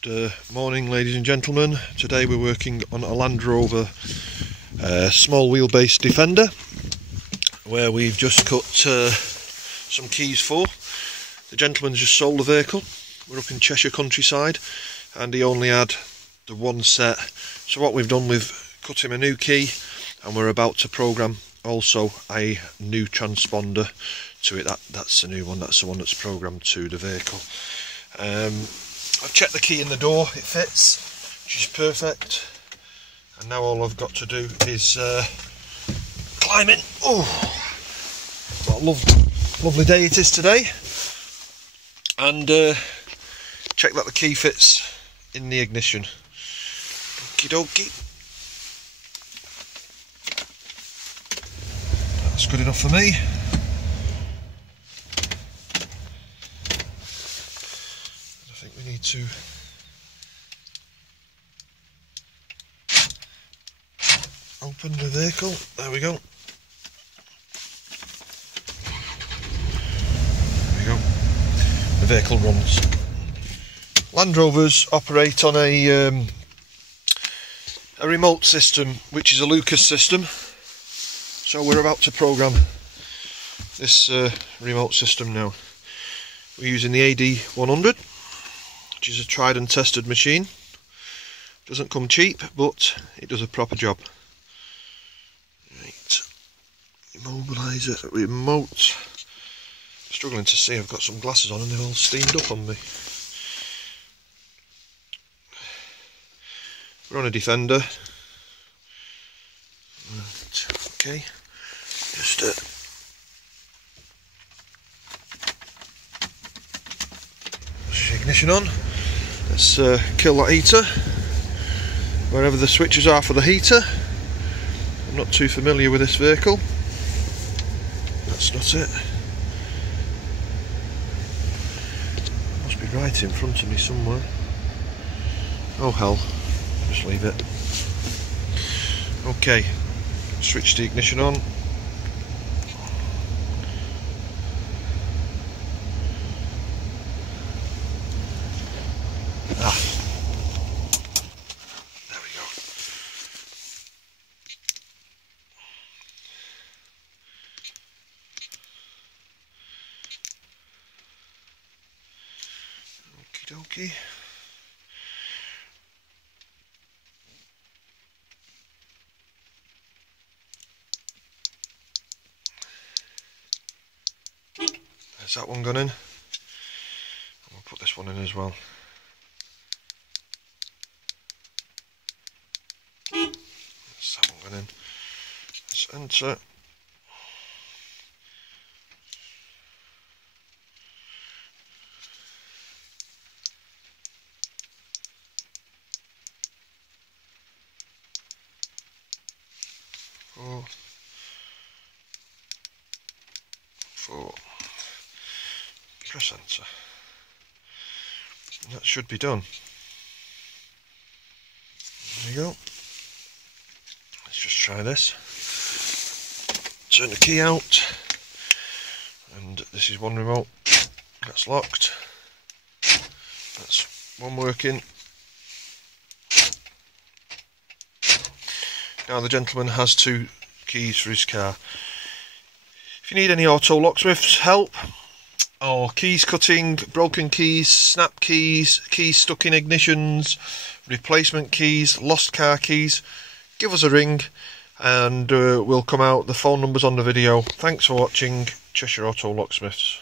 Good morning, ladies and gentlemen. Today we're working on a Land Rover small wheelbase Defender, where we've just cut some keys for. The gentleman's just sold the vehicle. We're up in Cheshire countryside and he only had the one set. So what we've done, we've cut him a new key and we're about to program also a new transponder to it. That's the new one, that's the one that's programmed to the vehicle. I've checked the key in the door, it fits, which is perfect. And now all I've got to do is climb in. Oh, what a lovely day it is today. And check that the key fits in the ignition. Okie dokie. That's good enough for me. I think we need to open the vehicle. There we go. There we go. The vehicle runs. Land Rovers operate on a remote system, which is a Lucas system. So we're about to program this remote system now. We're using the AD100, which is a tried and tested machine. Doesn't come cheap, but it does a proper job. Right, immobiliser, remote. Struggling to see, I've got some glasses on and they've all steamed up on me. We're on a Defender. Right, okay, just ignition on. Let's kill that heater, wherever the switches are for the heater. I'm not too familiar with this vehicle. That's not it. Must be right in front of me somewhere. Oh hell, just leave it. Okay, switch the ignition on. There we go. Okie dokie. There's that one gone in. We'll put this one in as well. There's that one gone in. Let's enter. Four. Press enter. And that should be done. There you go. Let's just try this. Turn the key out. And this is one remote. That's locked. That's one working. Now the gentleman has two keys for his car. If you need any auto locksmiths help, or keys cutting, broken keys, snap keys, keys stuck in ignitions, replacement keys, lost car keys, give us a ring and we'll come out. The phone number's on the video. Thanks for watching. Cheshire Auto Locksmiths.